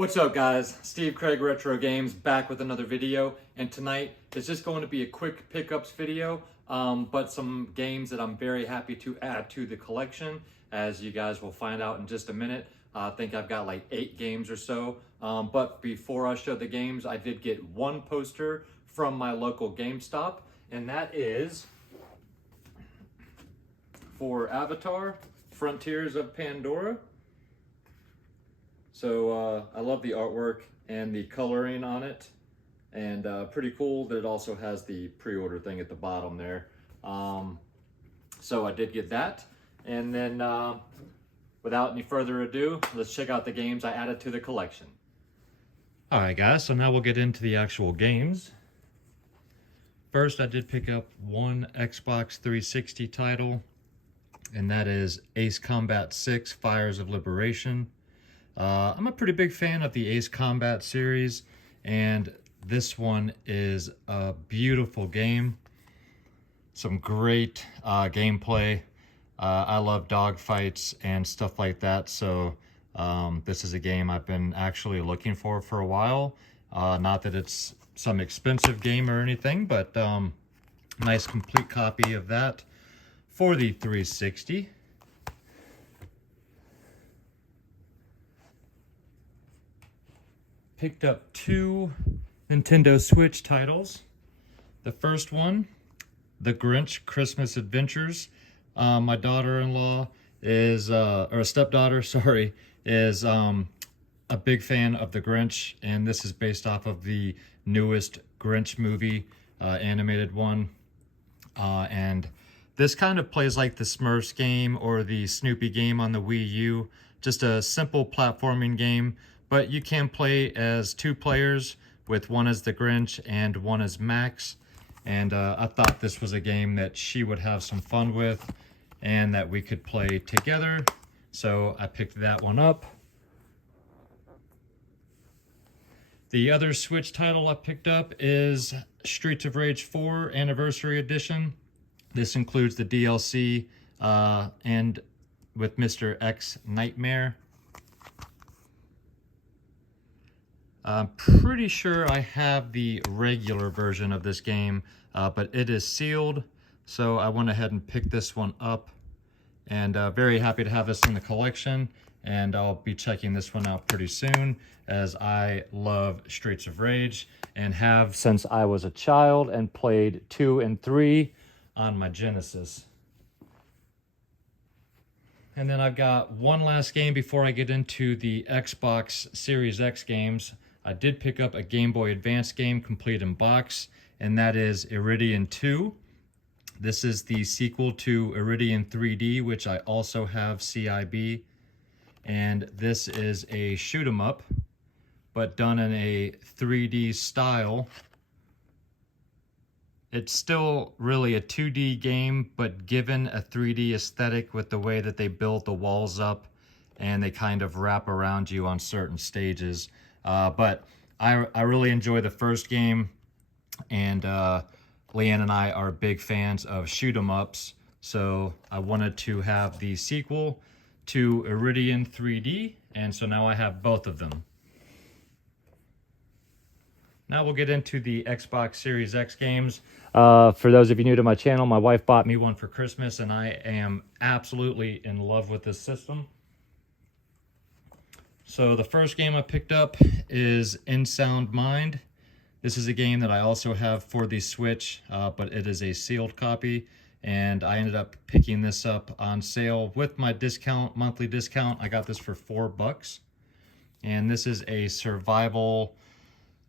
What's up guys, Steve Craig Retro Games back with another video, and tonight is just going to be a quick pickups video, but some games that I'm very happy to add to the collection, as you guys will find out in just a minute. I think I've got like 8 games or so, but before I show the games, I did get one poster from my local GameStop, and that is for Avatar, Frontiers of Pandora. So I love the artwork and the coloring on it, and pretty cool that it also has the pre-order thing at the bottom there. So I did get that, and then without any further ado, let's check out the games I added to the collection. Alright guys, so now we'll get into the actual games. First, I did pick up one Xbox 360 title, and that is Ace Combat 6 Fires of Liberation. I'm a pretty big fan of the Ace Combat series, and this one is a beautiful game. Some great gameplay. I love dogfights and stuff like that, so this is a game I've been actually looking for a while. Not that it's some expensive game or anything, but nice complete copy of that for the 360. Picked up 2 Nintendo Switch titles. The first one, The Grinch Christmas Adventures. My daughter-in-law is, or stepdaughter, sorry, is a big fan of The Grinch, and this is based off of the newest Grinch movie, animated one. And this kind of plays like the Smurfs game or the Snoopy game on the Wii U. Just a simple platforming game. But you can play as 2 players, with one as the Grinch and one as Max. And I thought this was a game that she would have some fun with and that we could play together. So I picked that one up. The other Switch title I picked up is Streets of Rage 4 Anniversary Edition. This includes the DLC and with Mr. X Nightmare. I'm pretty sure I have the regular version of this game, but it is sealed, so I went ahead and picked this one up, and very happy to have this in the collection, and I'll be checking this one out pretty soon, as I love Streets of Rage, and have since I was a child, and played 2 and 3 on my Genesis. And then I've got one last game before I get into the Xbox Series X games. I did pick up a Game Boy Advance game complete in box, and that is Iridian 2. This is the sequel to Iridian 3D, which I also have CIB. And this is a shoot 'em up, but done in a 3D style. It's still really a 2D game, but given a 3D aesthetic with the way that they build the walls up and they kind of wrap around you on certain stages. But I really enjoy the first game, and Leanne and I are big fans of shoot 'em ups, so I wanted to have the sequel to Iridian 3D, and so now I have both of them. Now we'll get into the Xbox Series X games. For those of you new to my channel, my wife bought me one for Christmas, and I am absolutely in love with this system. So the first game I picked up is Insound Mind. This is a game that I also have for the Switch, but it is a sealed copy, and I ended up picking this up on sale with my discount, monthly discount. I got this for $4. And this is a survival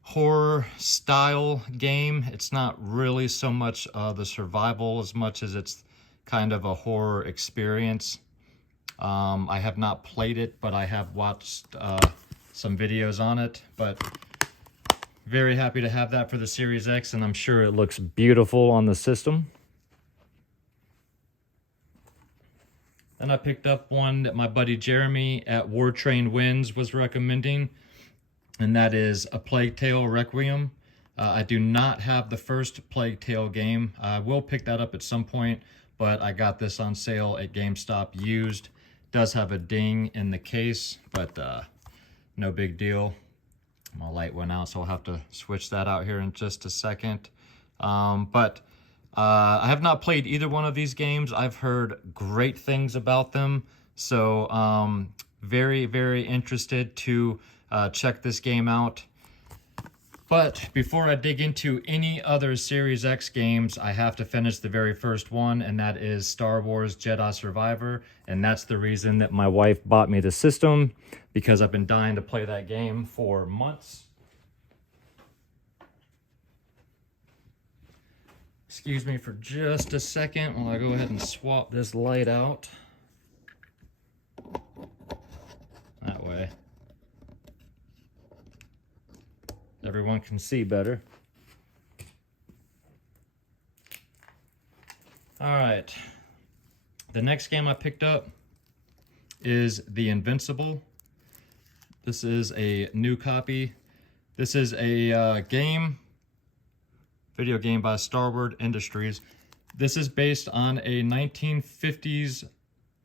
horror style game. It's not really so much the survival as much as it's kind of a horror experience. I have not played it, but I have watched some videos on it. But very happy to have that for the Series X, and I'm sure it looks beautiful on the system. Then I picked up one that my buddy Jeremy at War Train Wins was recommending, and that is A Plague Tale Requiem. I do not have the first Plague Tale game. I will pick that up at some point, but I got this on sale at GameStop used. Does have a ding in the case, but no big deal. My light went out, so I'll have to switch that out here in just a second. But I have not played either one of these games. I've heard great things about them, so very, very interested to check this game out. But before I dig into any other Series X games, I have to finish the very first one, and that is Star Wars Jedi Survivor. And that's the reason that my wife bought me the system, because I've been dying to play that game for months. Excuse me for just a second while I go ahead and swap this light out. That way everyone can see better. All right, the next game I picked up is the Invincible. This is a new copy. This is a video game by Starward Industries. This is based on a 1950s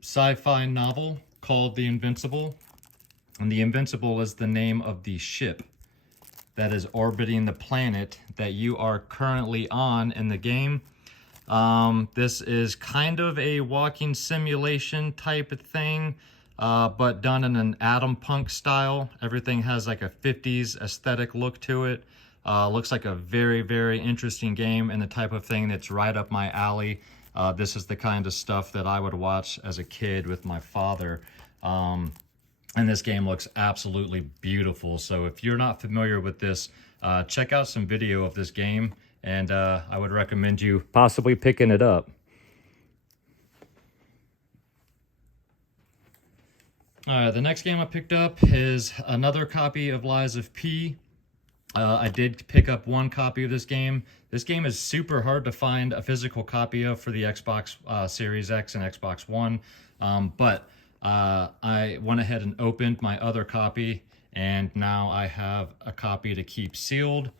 sci-fi novel called The Invincible. And the Invincible is the name of the ship that is orbiting the planet that you are currently on in the game. This is kind of a walking simulation type of thing, but done in an atom punk style. Everything has like a 50s aesthetic look to it. Looks like a very, very interesting game and the type of thing that's right up my alley. This is the kind of stuff that I would watch as a kid with my father. And this game looks absolutely beautiful. So if you're not familiar with this, check out some video of this game, and I would recommend you possibly picking it up. The next game I picked up is another copy of Lies of P. I did pick up one copy of this game. This game is super hard to find a physical copy of for the Xbox Series X and Xbox One, but I went ahead and opened my other copy, and now I have a copy to keep sealed,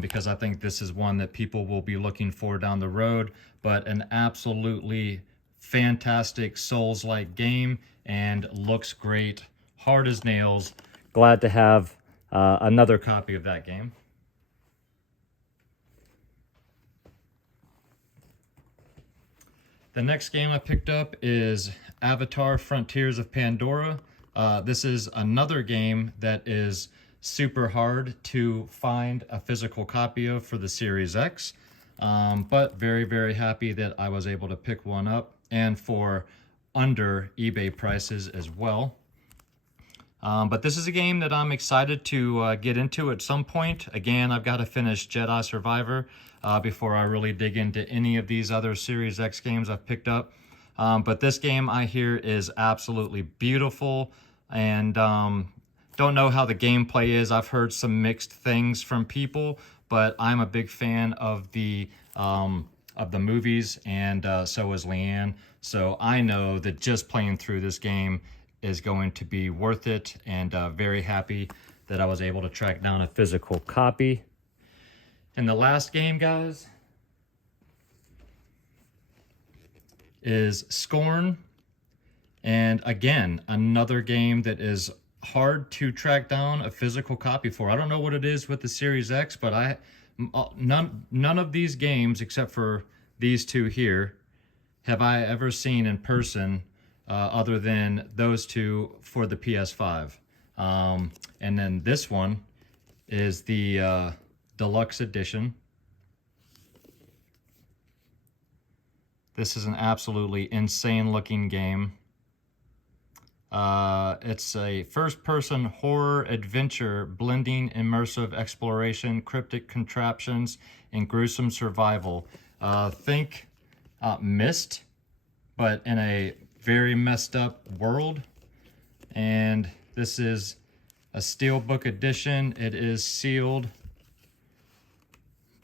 because I think this is one that people will be looking for down the road. But an absolutely fantastic Souls-like game, and looks great, hard as nails. Glad to have another copy of that game. The next game I picked up is Avatar: Frontiers of Pandora. This is another game that is super hard to find a physical copy of for the Series X, but very, very happy that I was able to pick one up, and for under eBay prices as well. But this is a game that I'm excited to get into at some point. Again, I've got to finish Jedi Survivor before I really dig into any of these other Series X games I've picked up. But this game I hear is absolutely beautiful, and don't know how the gameplay is. I've heard some mixed things from people, but I'm a big fan of the movies, and so is Leanne. So I know that just playing through this game is going to be worth it, and very happy that I was able to track down a physical copy. And the last game, guys, is Scorn. And again, another game that is hard to track down a physical copy for. I don't know what it is with the Series X, but none of these games, except for these two here, have I ever seen in person, other than those two for the PS5. And then this one is the deluxe edition. This is an absolutely insane looking game. It's a first-person horror adventure blending immersive exploration, cryptic contraptions, and gruesome survival. Think Myst, but in a very messed up world. And this is a steelbook edition. It is sealed,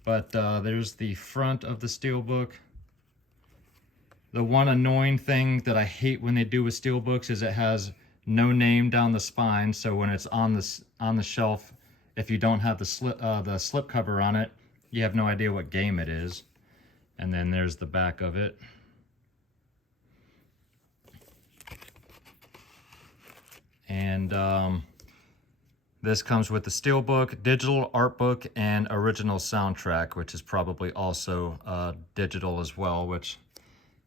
but there's the front of the steelbook. The one annoying thing that I hate when they do with steelbooks is it has no name down the spine, so when it's on the shelf, if you don't have the slip cover on it, you have no idea what game it is. And then there's the back of it. And This comes with the steelbook, digital art book, and original soundtrack, which is probably also digital as well, which,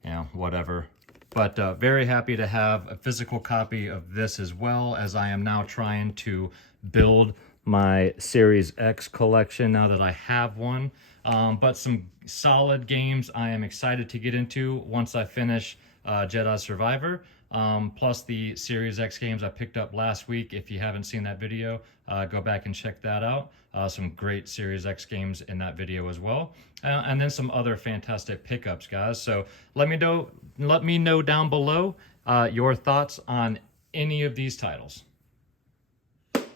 you know, whatever. But very happy to have a physical copy of this as well, as I am now trying to build my Series X collection now that I have one. But some solid games I am excited to get into once I finish Jedi Survivor. Plus the Series X games I picked up last week. If you haven't seen that video, go back and check that out. Some great Series X games in that video as well. And then some other fantastic pickups, guys. So let me know down below your thoughts on any of these titles.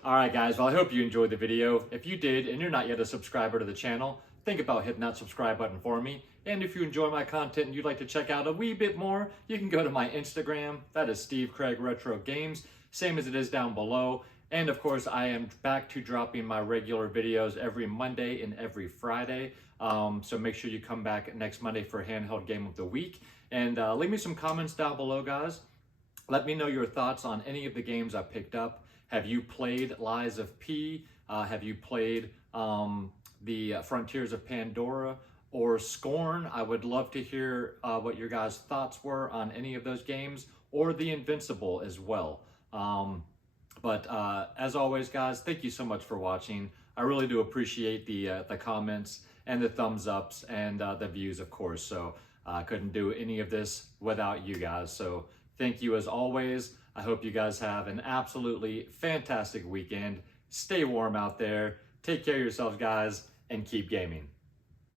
All right, guys, well, I hope you enjoyed the video. If you did and you're not yet a subscriber to the channel, think about hitting that subscribe button for me. And if you enjoy my content and you'd like to check out a wee bit more, you can go to my Instagram. That is Steve Craig Retro Games, same as it is down below. And of course, I am back to dropping my regular videos every Monday and every Friday. So make sure you come back next Monday for Handheld Game of the Week. And leave me some comments down below, guys. Let me know your thoughts on any of the games I picked up. Have you played Lies of P? Have you played the Frontiers of Pandora or Scorn? I would love to hear what your guys' thoughts were on any of those games, or the Invincible as well. But as always, guys, thank you so much for watching. I really do appreciate the comments and the thumbs ups and the views, of course. So I couldn't do any of this without you guys. So thank you as always. I hope you guys have an absolutely fantastic weekend. Stay warm out there. Take care of yourselves, guys, and keep gaming.